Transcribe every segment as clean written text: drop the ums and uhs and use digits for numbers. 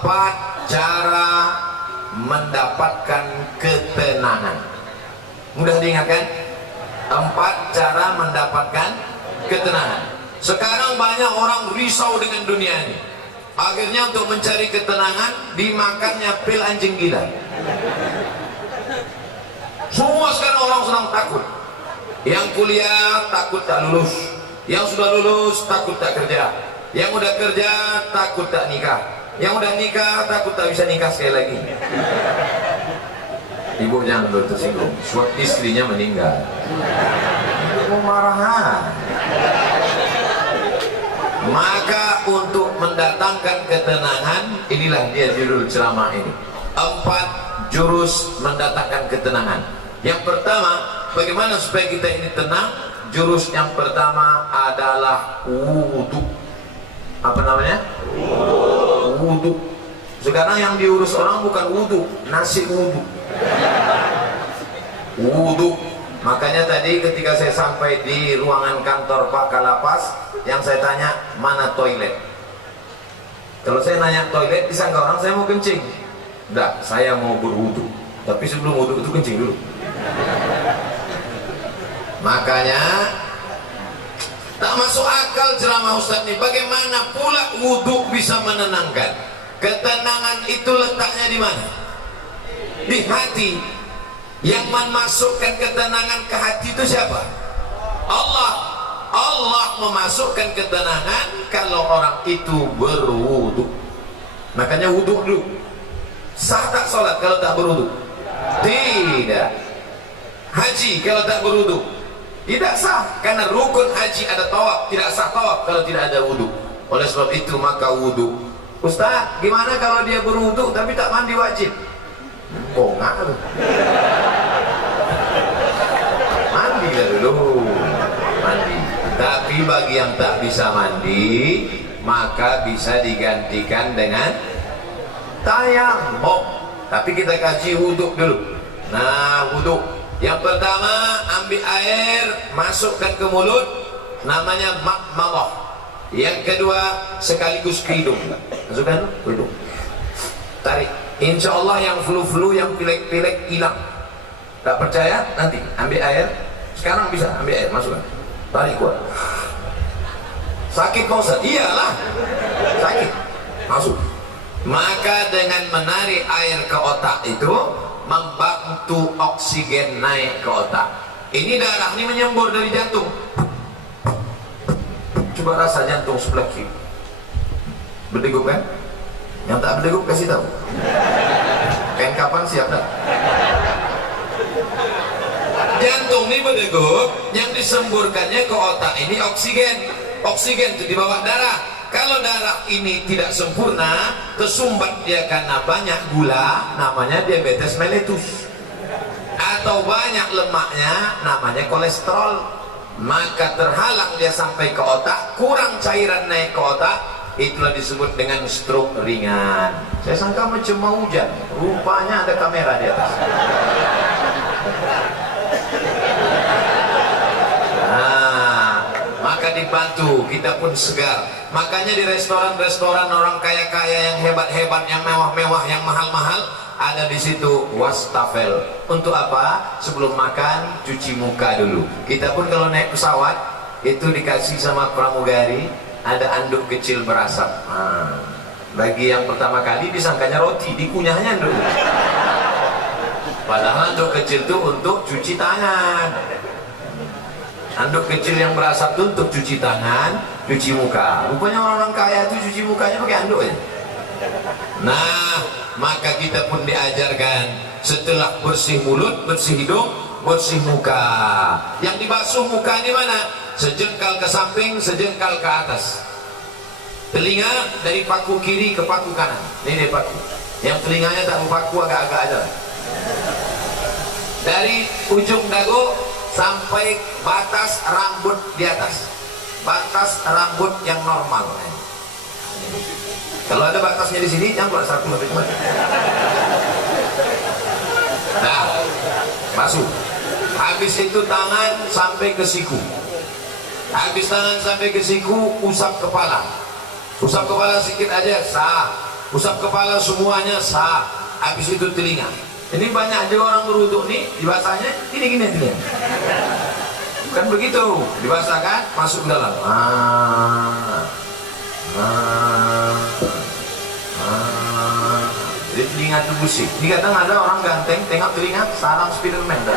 4 cara mendapatkan ketenangan. Mudah diingatkan? 4 cara mendapatkan ketenangan. Sekarang banyak orang risau dengan dunia ini. Akhirnya untuk mencari ketenangan dimakannya pil anjing gila. Semua sekarang orang sedang takut. Yang kuliah takut tak lulus, yang sudah lulus takut tak kerja, yang udah kerja takut tak nikah, yang udah nikah takut tak bisa nikah sekali lagi. Ibu jangan dulu tersinggung, sebab istrinya meninggal. Ibu marahan. Maka untuk mendatangkan ketenangan, inilah dia judul ceramah ini. 4 jurus mendatangkan ketenangan. Yang pertama, bagaimana supaya kita ini tenang? Jurus yang pertama adalah wudhu. Apa namanya? Wudhu. Sekarang yang diurus orang bukan wudhu, nasi wudhu. Wudhu. Makanya tadi ketika saya sampai di ruangan kantor Pak Kalapas, yang saya tanya, mana toilet? Kalau saya nanya toilet, disangka orang saya mau kencing. Enggak, saya mau berwudhu. Tapi sebelum wudhu itu kencing dulu. Makanya tak masuk akal ceramah Ustaz ini. Bagaimana pula wudhu bisa menenangkan? Ketenangan itu letaknya di mana? Di hati. Yang memasukkan ketenangan ke hati itu siapa? Allah. Allah memasukkan ketenangan kalau orang itu berwudhu. Makanya wudhu dulu. Sah tak sholat kalau tak berwudhu? Tidak. Haji kalau tak berwudhu? Tidak sah, karena rukun haji ada tawaf, tidak sah tawaf kalau tidak ada wudhu. Oleh sebab itu maka wudhu. Ustaz, gimana kalau dia berwudhu tapi tak mandi wajib? Bongak lu. Mandi lah dulu, mandi. Tapi bagi yang tak bisa mandi, maka bisa digantikan dengan tayammum. Tapi kita kaji wudhu dulu. Nah, wudhu yang pertama, ambil air, masukkan ke mulut, namanya makmalah. Yang kedua, sekaligus ke hidung. Masukkan ke hidung, tarik. Insya Allah yang flu-flu, yang pilek-pilek hilang. Tak percaya? Nanti ambil air. Sekarang bisa ambil air, masukkan, tarik kuat. Sakit kau Ustaz? Iyalah, sakit. Masuk. Maka dengan menarik air ke otak itu membantu oksigen naik ke otak. Ini darah ini menyembur dari jantung. Coba rasa jantung sebelah kiri. Berdegup kan? Yang tak berdegup kasih tahu. Kain kapan siap dah? Jantung ini berdegup, yang disemburkannya ke otak ini oksigen. Oksigen itu di bawah darah. Kalau darah ini tidak sempurna, tersumbat dia karena banyak gula, namanya diabetes mellitus. Atau banyak lemaknya, namanya kolesterol. Maka terhalang dia sampai ke otak, kurang cairan naik ke otak, itulah disebut dengan stroke ringan. Saya sangka macam mau hujan, rupanya ada kamera di atas. Maka dibantu, kita pun segar. Makanya di restoran-restoran orang kaya-kaya yang hebat-hebat, yang mewah-mewah, yang mahal-mahal, ada di situ wastafel. Untuk apa? Sebelum makan cuci muka dulu. Kita pun kalau naik pesawat itu dikasih sama pramugari ada anduk kecil berasap. Bagi yang pertama kali disangkanya roti, dikunyahnya dulu. Padahal anduk kecil itu untuk cuci tangan. Anduk kecil yang berasap itu untuk cuci tangan, cuci muka. Rupanya orang-orang kaya itu cuci mukanya pakai anduk ya. Nah, maka kita pun diajarkan setelah bersih mulut, bersih hidung, bersih muka. Yang dibasuh muka di mana? Sejengkal ke samping, sejengkal ke atas. Telinga dari paku kiri ke paku kanan. Ini paku. Yang telinganya tak paku, agak-agak aja. Dari ujung dagu sampai batas rambut di atas, batas rambut yang normal. Kalau ada batasnya di sini, jangan buat satu lebih cepat. Nah, basuh. Habis itu tangan sampai ke siku. Habis tangan sampai ke siku, usap kepala. Usap kepala sedikit aja, sah. usap kepala semuanya sah, habis itu telinga. Ini banyak aja orang berwuduk nih dibasahnya gini telinga. Kan begitu, dibasahkan masuk ke dalam. Jadi telinga itu bersih. Ini kadang ada orang ganteng tengok telinga sarang Spiderman dah.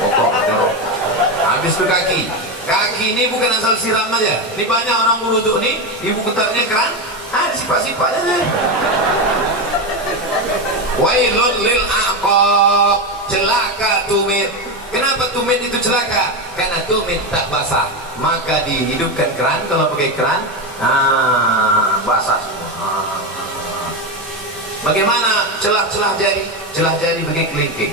Pokok jorok. Habis itu kaki. Kaki ini bukan asal siram aja. Ini banyak orang berwuduk nih, ibu putarnya keran, sifat-sifat aja. Wailun lil aqab, celaka tumit. Kenapa tumit itu celaka? Karena tumit tak basah. Maka dihidupkan keran, kalau pakai keran, basah semua. Bagaimana celah-celah jari? Celah jari pakai kelingking.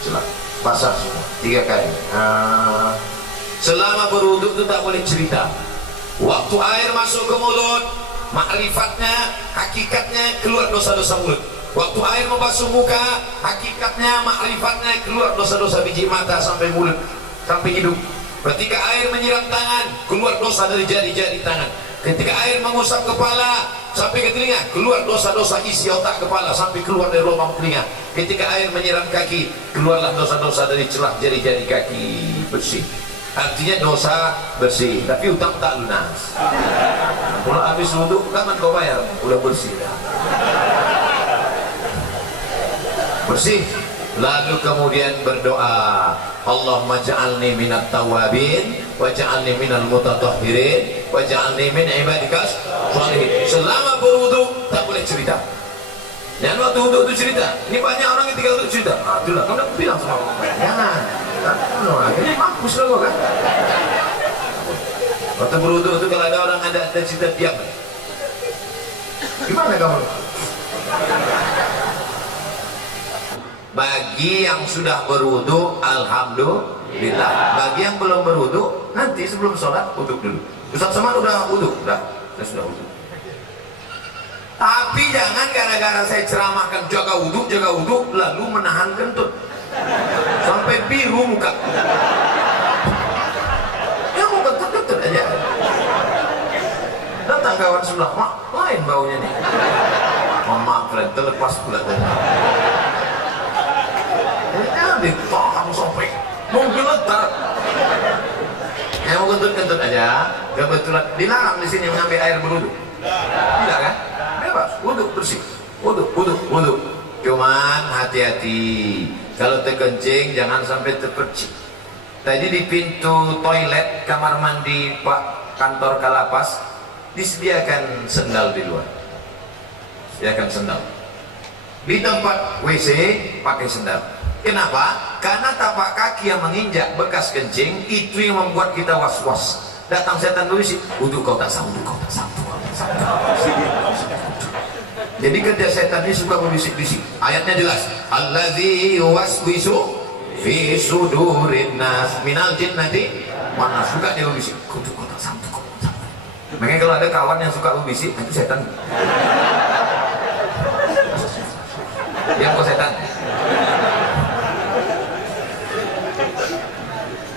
Celah basah semua 3 kali. Selama berwuduk itu tak boleh cerita. Waktu air masuk ke mulut, makrifatnya, hakikatnya keluar dosa-dosa mulut. Waktu air membasuh muka, hakikatnya, makrifatnya keluar dosa-dosa biji mata sampai mulut, sampai hidung. Ketika air menyiram tangan, keluar dosa dari jari-jari tangan. Ketika air mengusap kepala sampai ke telinga, keluar dosa-dosa isi otak kepala sampai keluar dari lubang telinga. Ketika air menyiram kaki, keluarlah dosa-dosa dari celah jari-jari kaki, bersih. Artinya dosa bersih, tapi utang tak lunas. Kalau habis wudhu, kapan kau bayar? Udah bersih dah. Bersih. Lalu kemudian berdoa, Allahumma ja'alni minat tawabin wa ja'alni minal mutatahhirin wa ja'alni min ibadikas sholihin. Selama berwudu tak boleh cerita. Jangan waktu wudu itu cerita. Ini banyak orang ketika wudu cerita. Itulah kamu udah bilang sama aku. Jangan. Akhirnya mampus lah kan. Waktu berwudu itu kalau ada orang ada cerita diam. Gimana kamu? Bagi yang sudah berwudu, alhamdulillah. Bagi yang belum berwudu, nanti sebelum sholat wudu dulu. Ustaz Samad udah wudu, saya sudah wudu. Tapi jangan gara-gara saya ceramahkan jaga wudu, lalu menahan kentut sampai biru muka. Ya mau kentut aja. Datang kawan sebelah, mak, lain baunya nih. Maaf, terlepas pula tadi. Ditahan sampai mau geletar. Yang mau kentut aja, kebetulan dilarang di sini mengambil air berwudu. Tidak kan? Bebas, wudu bersih. Wudu. Cuman hati-hati. Kalau terkencing jangan sampai terpercik. Tadi di pintu toilet kamar mandi Pak kantor Kalapas disediakan sendal di luar. Sediakan sendal. Di tempat WC pakai sendal. Kenapa? Karena tapak kaki yang menginjak bekas kencing itu yang membuat kita was-was. Datang setan berisik, wudu kau tak sanggup. Jadi kerja setan ini suka berbisik-bisik. Ayatnya jelas, allazi yuwaswisu fi sudurin nas minal jinnati wan nas. Suka dia berbisik, wudu kau tak sanggup. Makanya kalau ada kawan yang suka berbisik, itu setan. Yang kau setan.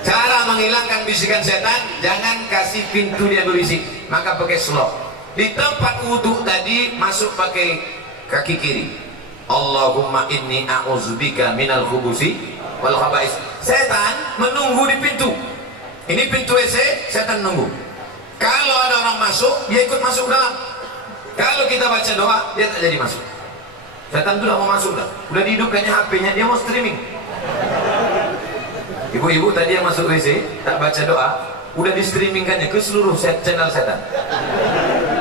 Cara menghilangkan bisikan setan, jangan kasih pintu dia berisik, maka pakai slop. Di tempat wudhu tadi masuk pakai kaki kiri. Allahumma inni a'udzubika minal khubusi wal khaba'is. Setan menunggu di pintu. Ini pintu WC, setan nunggu. Kalau ada orang masuk, dia ikut masuk dalam. Kalau kita baca doa, dia tak jadi masuk. Setan sudah mau masuk dah. Udah dihidupkannya HP-nya, dia mau streaming. Ibu-ibu tadi yang masuk WC tak baca doa, udah di streamingkannya ke seluruh channel setan.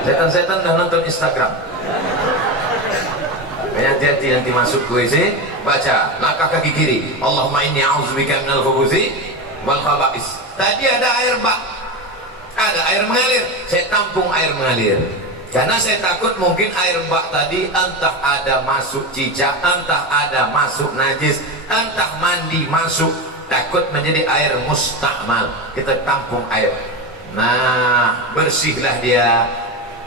Setan-setan udah nonton Instagram. Hati-hati nanti masuk ke WC, baca langkah kaki kiri. Allahumma inni a'udzubika minal khubuthi wal khaba'is. Tadi ada air bak, ada air mengalir. Saya tampung air mengalir. Karena saya takut mungkin air bak tadi entah ada masuk cicak, entah ada masuk najis, entah mandi masuk. Takut menjadi air mustakmal. Kita tampung air. Nah, bersihlah dia.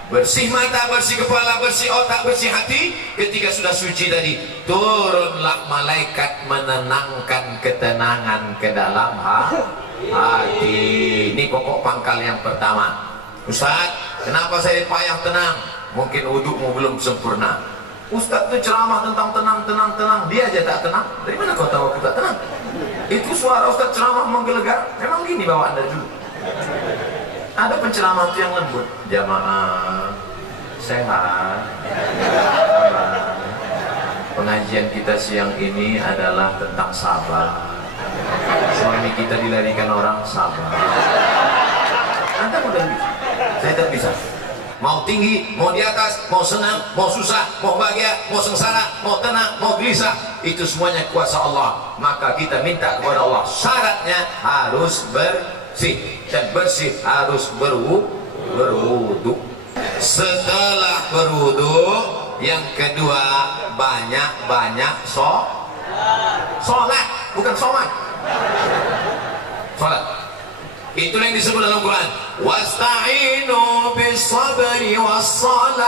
Bersih mata, bersih kepala, bersih otak, bersih hati. Ketika sudah suci tadi, turunlah malaikat menenangkan ketenangan ke dalam hati. Ini pokok pangkal yang pertama. Ustaz, kenapa saya payah tenang? Mungkin wudukmu belum sempurna. Ustaz itu ceramah tentang tenang, dia aja tak tenang. Dari mana kau tahu aku tak tenang? Itu suara Ustaz ceramah menggelegar. Memang gini bawaan dari dulu. Ada penceramah itu yang lembut. Jamaah sehat. Pengajian kita siang ini adalah tentang sabar. Suami kita dilarikan orang, sabar. Anda mudah bisa, saya tak bisa. Mau tinggi, mau di atas, mau senang, mau susah, mau bahagia, mau sengsara, mau tenang, mau gelisah, itu semuanya kuasa Allah. Maka kita minta kepada Allah, syaratnya harus bersih, dan bersih harus berwudu. Setelah berwudu, yang kedua banyak-banyak sholat, bukan sholat. Sholat itu yang disebut dalam Quran, wasta'inu bis-sabri was-salah.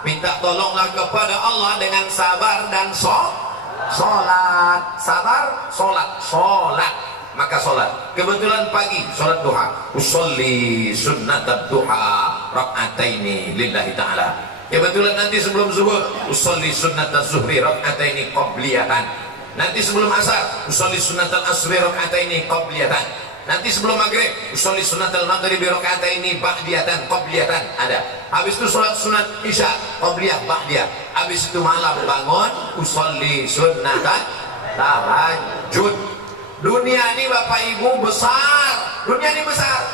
Minta tolonglah kepada Allah dengan sabar dan sholat. Sabar, sholat. Maka sholat. Kebetulan pagi sholat duha. Usolli sunnatat duha rak'ataini lillahi ta'ala. Kebetulan nanti sebelum zuhur usolli sunnatat zuhri rak'ataini qabliyatan. Nanti sebelum asar usolli sunnatal asri rak'ataini qabliyatan. Nanti sebelum maghrib usolli sunnatal maghribi rak'ataini ba'diyatan qabliyatan. Ada. Habis itu sholat sunat isya qabliyah ba'diyah. Habis itu malam bangun usolli sunnatan tahajud. Dunia ini Bapak Ibu besar. Dunia ini besar.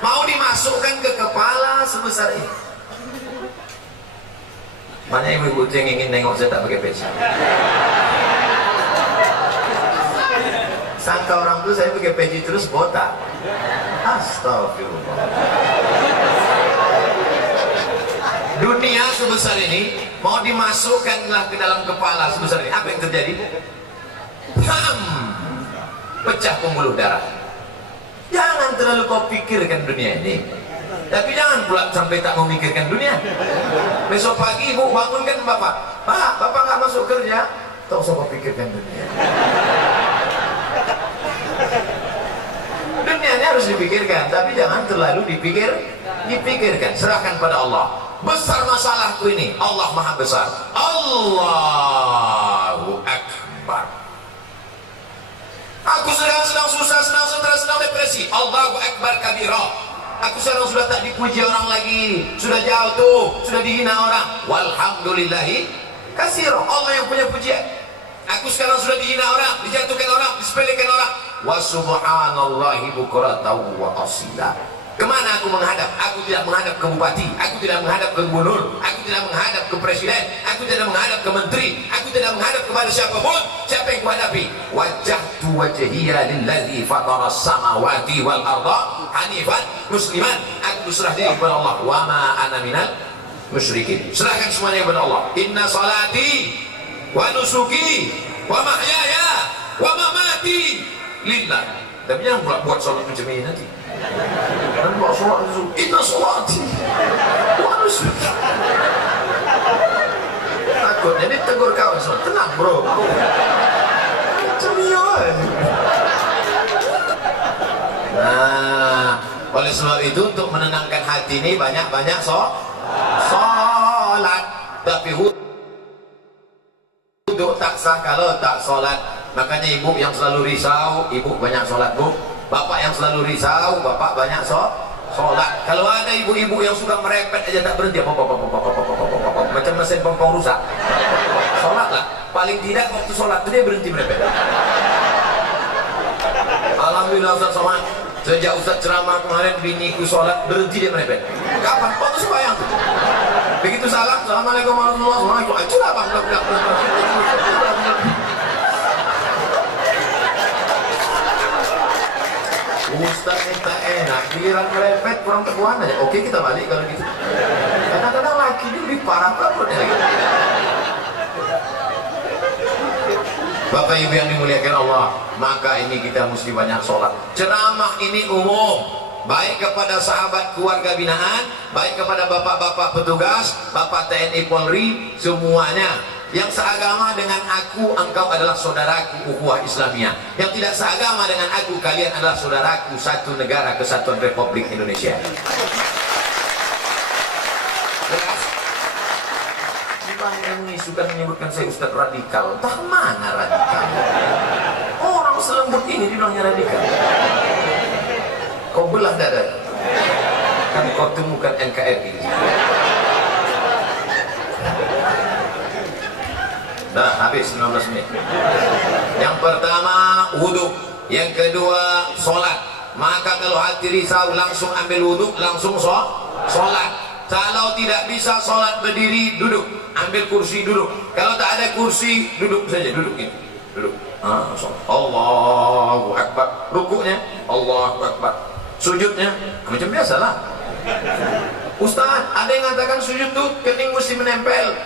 Mau dimasukkan ke kepala sebesar ini. Mana ibu-ibu yang ingin nengok saya tak pakai peci? Sangka orang tuh saya pakai peci terus botak. Astagfirullah. Dunia sebesar ini mau dimasukkanlah ke dalam kepala sebesar ini. Apa yang terjadi? Pecah pembuluh darah. Jangan terlalu kau pikirkan dunia ini, tapi jangan pula sampai tak memikirkan dunia. Besok pagi ibu bangunkan bapak, Pak, bapak nggak masuk kerja, tak usah kau pikirkan dunia. Dunia ini harus dipikirkan, tapi jangan terlalu dipikirkan. Serahkan pada Allah. Besar masalahku ini, Allah maha besar. Allahu Akbar. Aku sedang susah, sedang stres, sedang depresi. Allahu Akbar kabira. Aku sekarang sudah tak dipuji orang lagi, sudah jauh tuh, sudah dihina orang. Walhamdulillahi katsira. Allah yang punya pujian. Aku sekarang sudah dihina orang, dijatuhkan orang, disepelekan orang. Wa subhanallahi bukratan wa asila. Kemana aku menghadap? Aku tidak menghadap ke bupati, aku tidak menghadap ke gubernur, aku tidak menghadap ke presiden, aku tidak menghadap ke menteri, aku tidak menghadap kepada siapapun. Siapa yang kuhadapi? Wajjahtu wajhiya lillazi fataras samawati wal arda hanifan musliman. Aku berserah diri kepada Allah. Wa ma ana minal musyrikin. Serahkan semuanya kepada Allah. Inna salati wa nusuki wa mahyaya wa mamati lillah. Tapi jangan pula buat salat macam ini nanti. Dan buat salat itu inna salati wa nusuki. Takutnya ditegur kawan. Tenang bro. Nah, oleh sebab itu untuk menenangkan hati ini banyak-banyak sholat. Tapi wudhu tak sah kalau tak sholat. Makanya ibu yang selalu risau, ibu banyak sholat bu. Bapak yang selalu risau, bapak banyak sholat. Kalau ada ibu-ibu yang suka merepet aja tak berhenti, macam mesin pompong rusak. Sholatlah. Paling tidak waktu sholat itu dia berhenti merepet. Alhamdulillah Ustaz Somad, sejak Ustaz ceramah kemarin biniku sholat berhenti dia merepet. Kapan? Waktu sembahyang tuh. Begitu salam, assalamualaikum warahmatullahi wabarakatuh. Itulah bang, Ustaz minta enak, giliran merepet kurang teguhan aja. Oke kita balik kalau gitu. Kadang-kadang laki ini lebih parah perutnya lagi. Bapak Ibu yang dimuliakan Allah, maka ini kita mesti banyak sholat. Ceramah ini umum, baik kepada sahabat keluarga binaan, baik kepada bapak-bapak petugas, bapak TNI Polri, semuanya. Yang seagama dengan aku, engkau adalah saudaraku, ukhuwah Islamiyah. Yang tidak seagama dengan aku, kalian adalah saudaraku, satu negara kesatuan Republik Indonesia. Yang mengisukan menyebutkan saya Ustaz radikal, entah mana radikal. Orang selembut ini dibilangnya radikal. Kau belah dada, kan kau temukan NKRI. Dah habis 19 menit. Yang pertama wudhu, yang kedua sholat. Maka kalau hati risau langsung ambil wudhu, langsung sholat. Kalau tidak bisa sholat berdiri, duduk, ambil kursi, duduk. Kalau tak ada kursi, duduk saja, duduk ini, duduk. Allahu Akbar. Rukuknya Allahu Akbar. Sujudnya macam biasalah. Ustaz, ada yang mengatakan sujud tuh kening mesti menempel.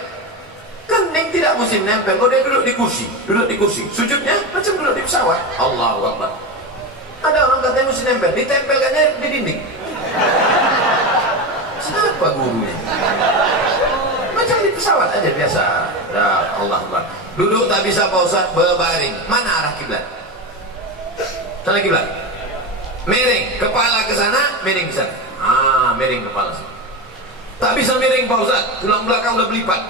Kening tidak mesti menempel. Kalau dia duduk di kursi, duduk di kursi. Sujudnya macam duduk di pesawat. Allahu Akbar. Ada orang katanya mesti nempel, ditempelkannya di dinding. Siapa gurunya? Macam di pesawat aja biasa. Ya Allah Akbar. Duduk tak bisa Pak Ustaz, berbaring. Mana arah kiblat? Sana kiblat. Miring kepala ke sana, miring ke sana. Miring kepala sana. Tak bisa miring Pak Ustaz, tulang belakang udah berlipat.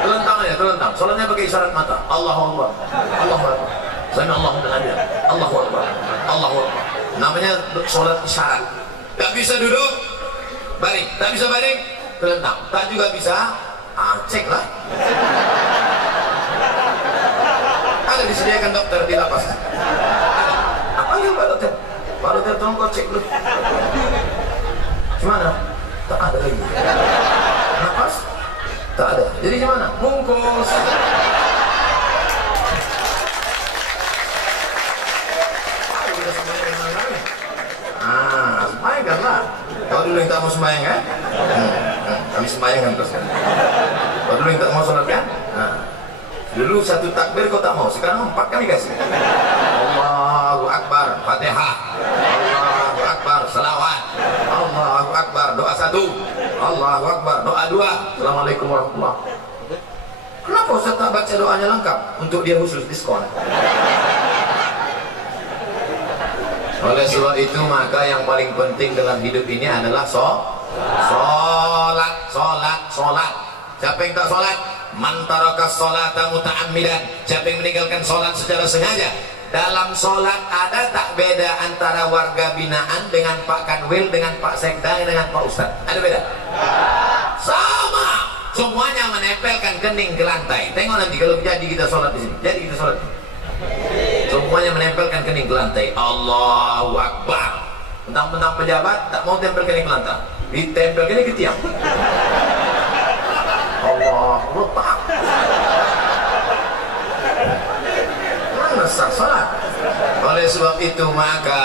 Terlentang aja, terlentang. Soalnya pakai isyarat mata. Allahu Akbar. Allahu Akbar. Sami Allahu liman hamidah. Allahu Akbar. Allahu Akbar. Namanya sholat isyarat. Tak bisa duduk, baring. Tak bisa baring, terlentang. Tak juga bisa, ceklah. Ada disediakan dokter di lapas. Ada. Apa yang Pak Dokter? Pak Dokter tolong kau cek dulu. Gimana? Tak ada lagi. Napas? Tak ada. Jadi gimana? Bungkus. Sembahyangkanlah. Kau dulu yang tak mau sembahyang kan? Kami sembahyangkan terus kan. Kau dulu yang tak mau sholat kan? Dulu satu takbir kau tak mau, sekarang 4 kali kasih. Allahu Akbar, Fatihah. Allahu Akbar, salawat. Allahu Akbar, doa 1. Allahu Akbar, doa 2. Assalamualaikum warahmatullahi wabarakatuh. Kenapa Ustaz tak baca doanya lengkap? Untuk dia khusus diskon. Oleh sebab itu maka yang paling penting dalam hidup ini adalah sholat. Siapa yang tak sholat? Man taraka sholata muta'ammidan. Siapa yang meninggalkan sholat secara sengaja? Dalam sholat ada tak beda antara warga binaan dengan Pak Kanwil, dengan Pak Sekda, dengan Pak Ustadz? Ada beda? Sama. Semuanya menempelkan kening ke lantai. Tengok nanti kalau jadi kita sholat di sini. Jadi kita sholat di sini. Semuanya menempelkan kening ke lantai. Allahu Akbar. Mentang-mentang pejabat tak mau tempel kening ke lantai, ditempel kening ke tiang. Allah letak. Mana sah salat? Oleh sebab itu maka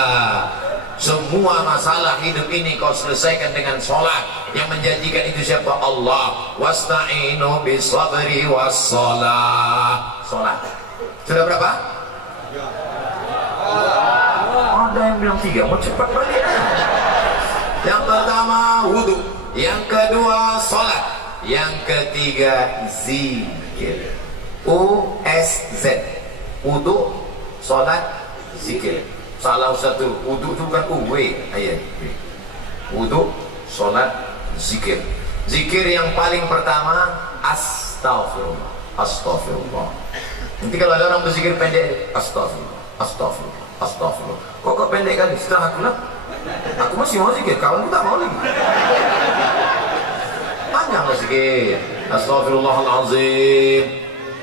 semua masalah hidup ini kau selesaikan dengan sholat. Yang menjanjikan itu siapa? Allah. Wasta'inu bisabri wassalah. Sholat. Sudah berapa? Ada yang bilang 3, mau cepat balik. Yang pertama wudhu, yang kedua sholat, yang ketiga zikir. USZ. Wudhu, sholat, zikir. Salah satu, wudhu itu bukan ayat. Wudhu, sholat, zikir. Zikir yang paling pertama astaghfirullah. Astaghfirullah. Nanti kalau ada orang berzikir pendek, astagfirullah, astagfirullah, astagfirullah. Kok pendek kali? Setelah aku lah, aku masih mau zikir, kawanku tak mau lagi. Panjang lah zikir. Astagfirullahalazim.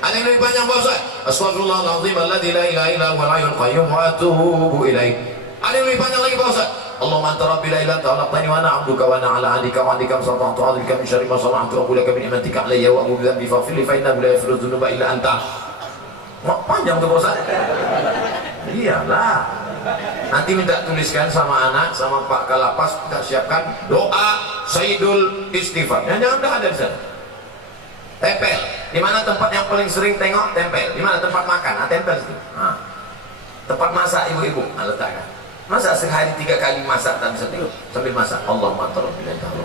Ada yang lebih panjang Pak Ustaz? Astagfirullahalazim alladzi la ilaha illa huwal hayyul qayyum wa atubu ilaih. Ada yang lebih panjang lagi Pak Ustaz? Allahumma anta rabbi la ilaha illa anta khalaqtani wa ana 'abduka wa ana 'ala 'ahdika wa 'adika masata'tu 'adzika min syarri ma sana'tu wa aqulu laka bi ni'matika 'alayya wa a'udzu bika min faghfir li fa innahu la yaghfiru dzunuba illa anta. Panjang tuh Pak Ustaz. Iyalah. Nanti minta tuliskan sama anak, sama Pak Kalapas, kita siapkan doa Sayyidul Istighfar. Jangan ada di sana. Tempel. Di mana tempat yang paling sering tengok? Tempel. Di mana tempat makan? Tempel situ. Tempat masak ibu-ibu, letakkan. Masa sehari 3 kali masak tak bisa tengok sambil masak. Allahumma rabbil alamin.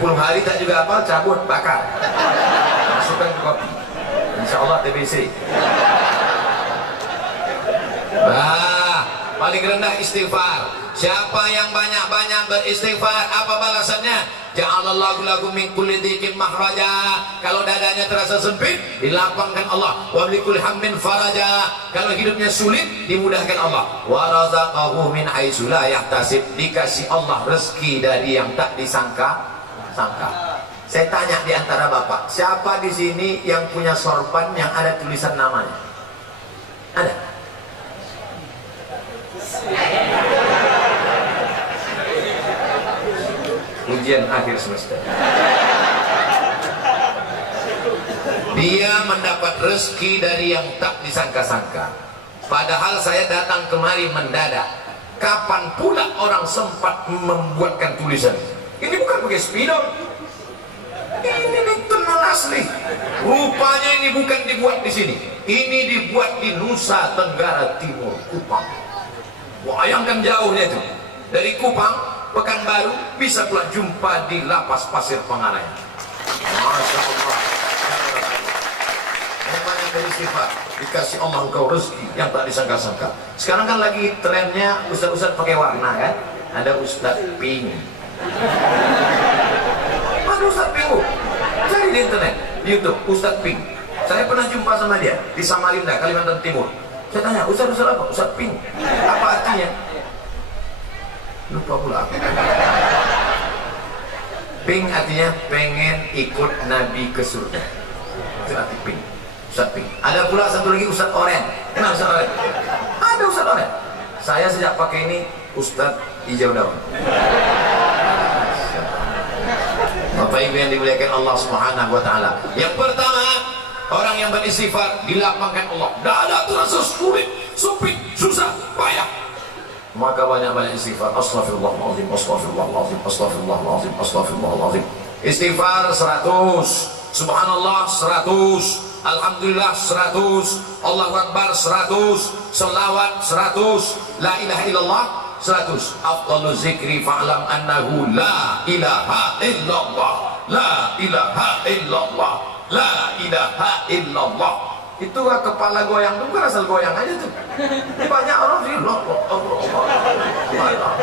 10 hari tak juga apa, cabut, bakar, masukkan ke kopi, insya Allah TBC. Paling rendah istighfar. Siapa yang banyak-banyak beristighfar, apa balasannya? Ja'alallahu lahu min kulli dhiqin makhraja. Kalau dadanya terasa sempit, dilapangkan Allah. Wa li kulli hammin faraja. Kalau hidupnya sulit, dimudahkan Allah. Wa razaqahu min haitsu la yahtasib. Dikasih Allah rezeki dari yang tak disangka-sangka. Saya tanya di antara Bapak, siapa di sini yang punya sorban yang ada tulisan namanya? Ada? Ujian akhir semester. Dia mendapat rezeki dari yang tak disangka-sangka. Padahal saya datang kemari mendadak. Kapan pula orang sempat membuatkan tulisan? Ini bukan pakai spidol. Ini tenang asli. Rupanya ini bukan dibuat di sini. Ini dibuat di Nusa Tenggara Timur, Kupang. Bayangkan jauhnya itu. Dari Kupang, Pekanbaru, bisa pula jumpa di Lapas Pasir Pengarayan. Masya Allah. Namanya dari sifat dikasih Allah engkau rezeki yang tak disangka-sangka. Sekarang kan lagi trennya ustaz-ustaz pakai warna kan? Ada Ustaz Pink. Ada Ustaz Pink. Cari di internet, di YouTube, Ustaz Pink. Saya pernah jumpa sama dia di Samarinda, Kalimantan Timur. Saya tanya, Ustaz apa? Ustaz Pink. Apa artinya? Lupa pula. Pink artinya pengen ikut Nabi ke surga. Itu arti Pink. Ustaz Pink. Ada pula satu lagi Ustaz Oren. Kenal Ustaz Oren? Ada Ustaz Oren. Saya sejak pakai ini Ustaz Hijau Daun. Bapak Ibu yang dimuliakan Allah Subhanahu wa taala. Yang pertama, orang yang beristighfar dilapangkan Allah. Dada terasa sulit, sempit, susah, payah. Maka banyak-banyak istighfar. Astaghfirullahaladzim, astaghfirullahaladzim, astaghfirullahaladzim, astaghfirullahaladzim. Istighfar 100, subhanallah 100, alhamdulillah 100, Allahu Akbar 100, selawat 100, la ilaha illallah 100. Afdalu zikri fa'lam annahu la ilaha illallah, la ilaha illallah, la ilaha illallah. Itu kepala goyang, itu bukan asal goyang aja tuh. Ini banyak orang sih,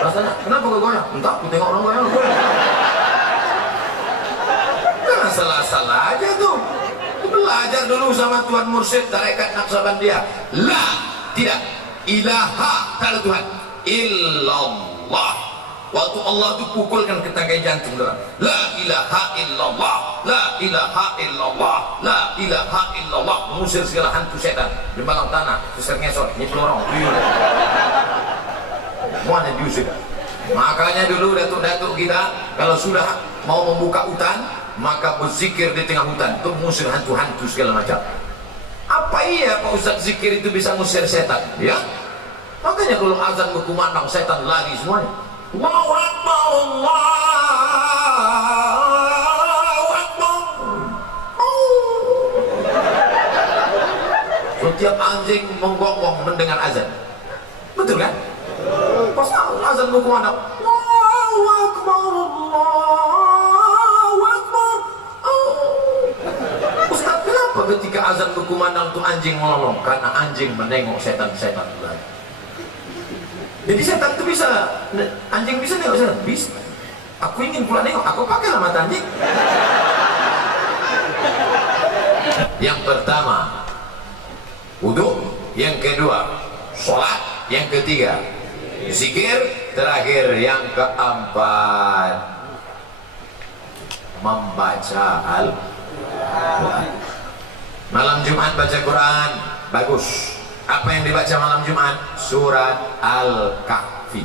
rasanya, kenapa gak goyang? Entah, aku tengok orang goyang. Kan asal-asal aja tuh. Belajar dulu sama Tuan Mursyid Tarekat Naqsabandiyah. La, tidak, ilaha, tak ada Tuhan, illallah. Waktu Allah itu pukulkan ke tangkai jantung, la ilaha illallah, la ilaha illallah, la ilaha illallah. Mengusir segala hantu setan di malam tanah, besar ngesot, ini pelorong, tuyul, semuanya diusir. Makanya dulu datuk-datuk kita kalau sudah mau membuka hutan, maka berzikir di tengah hutan untuk mengusir hantu-hantu segala macam. Apa iya Pak Ustaz zikir itu bisa mengusir setan? Ya, makanya kalau azan berkumandang setan lari semuanya. Allahu Akbar, Allahu Akbar. Setiap anjing menggonggong mendengar azan. Betul kan? Pas azan berkumandang, Allahu Akbar, Allahu Akbar. Ustaz, kenapa ketika azan berkumandang itu anjing melolong? Karena anjing menengok setan-setan lagi. Jadi setan itu bisa, anjing bisa nengok setan? Bisa. Aku ingin pula nengok, aku pakailah mata anjing. Yang pertama, wudu. Yang kedua, sholat. Yang ketiga, zikir. Terakhir, yang keempat, membaca Al-Quran. Malam Jumat baca Quran, bagus. Apa yang dibaca malam Jumat? Surat Al-Kahfi.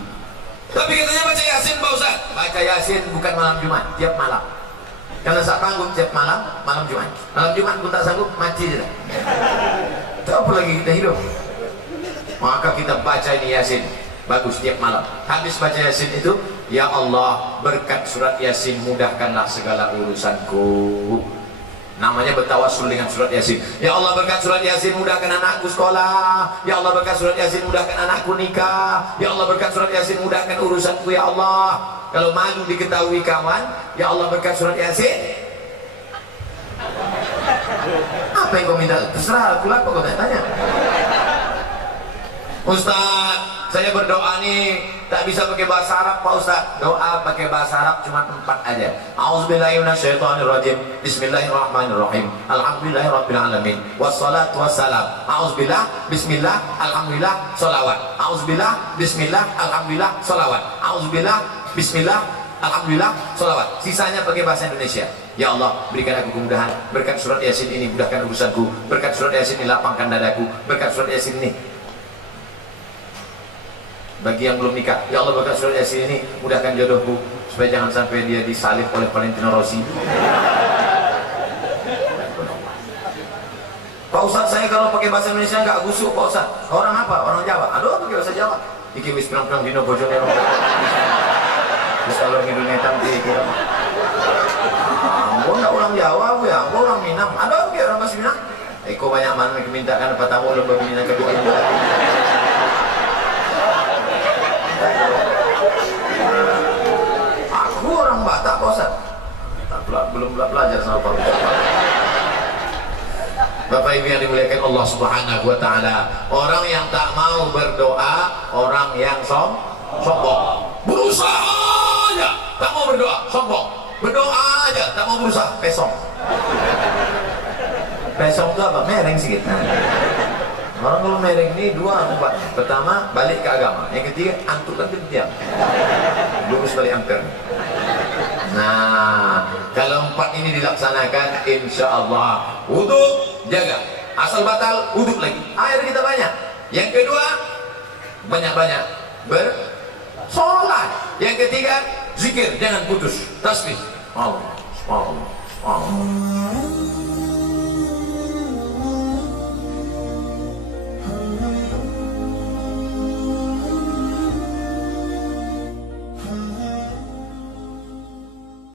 Tapi katanya baca Yasin Pak Ustaz. Baca Yasin bukan malam Jumat, tiap malam. Kalau tak sanggup tiap malam, malam Jumat. Malam Jumat pun tak sanggup, mati sudah. Tak apa lagi kita hidup. Maka kita baca ini Yasin, bagus tiap malam. Habis baca Yasin itu, ya Allah berkat surat Yasin mudahkanlah segala urusanku. Namanya bertawassul dengan surat Yasin. Ya Allah, berkat surat Yasin mudahkan anakku sekolah. Ya Allah, berkat surat Yasin mudahkan anakku nikah. Ya Allah, berkat surat Yasin mudahkan urusanku ya Allah. Kalau malu diketahui kawan, ya Allah, berkat surat Yasin. Apa yang kau minta? Terserah, aku apa kau tanya. Ustaz, saya berdoa nih tak bisa pakai bahasa Arab Pak Ustaz. Doa pakai bahasa Arab cuma 4 aja. A'udzubillahi minasyaitonirrajim. Bismillahirrahmanirrahim. Alhamdulillahirabbil alamin. Wassalatu wassalam. A'udzubillah, bismillah, alhamdulillah, sholawat. A'udzubillah, bismillah, alhamdulillah, sholawat. A'udzubillah, bismillah, alhamdulillah, sholawat. Sisanya pakai bahasa Indonesia. Ya Allah, berikan aku kemudahan. Berkat surat Yasin ini mudahkan urusanku. Berkat surat Yasin ini lapangkan dadaku. Berkat surat Yasin ini bagi yang belum nikah, ya Allah, berkat surat Yasin ini mudahkan jodohku supaya jangan sampai dia disalib oleh Valentino Rossi. Pak Ustaz, saya kalau pakai bahasa Indonesia nggak gusuk Pak Ustaz. Orang apa? Orang Jawa. Aduh, pakai bahasa Jawa. Iki wis pirang-pirang dino bojone orang. Terus kalau ngidul netam dikira. Gua nggak orang Jawa, gua ya, gua orang Minang. Aduh, pakai orang bahasa Minang. Eko banyak mana mintakan apa tamu lomba Minang kedua ini. Aku orang Batak Pak Ustaz. Belum belajar sama Pak Ustaz. Bapak Ibu yang dimuliakan Allah Subhanahu wa taala, orang yang tak mau berdoa, orang yang sombong. Berusaha aja tak mau berdoa, sombong. Berdoa aja tak mau berusaha, pesong. Pesong itu apa? Mereng sedikit. Orang kalau mereng ini 2 4. Pertama, balik ke agama. Yang ketiga, antuk kan diam. Lurus balik ampere. Nah, kalau 4 ini dilaksanakan, insya Allah wudhu jaga. Asal batal, wudhu lagi. Air kita banyak. Yang kedua, banyak-banyak bersolat. Yang ketiga, zikir, jangan putus. Tasbih. Allah, Allah, Allah.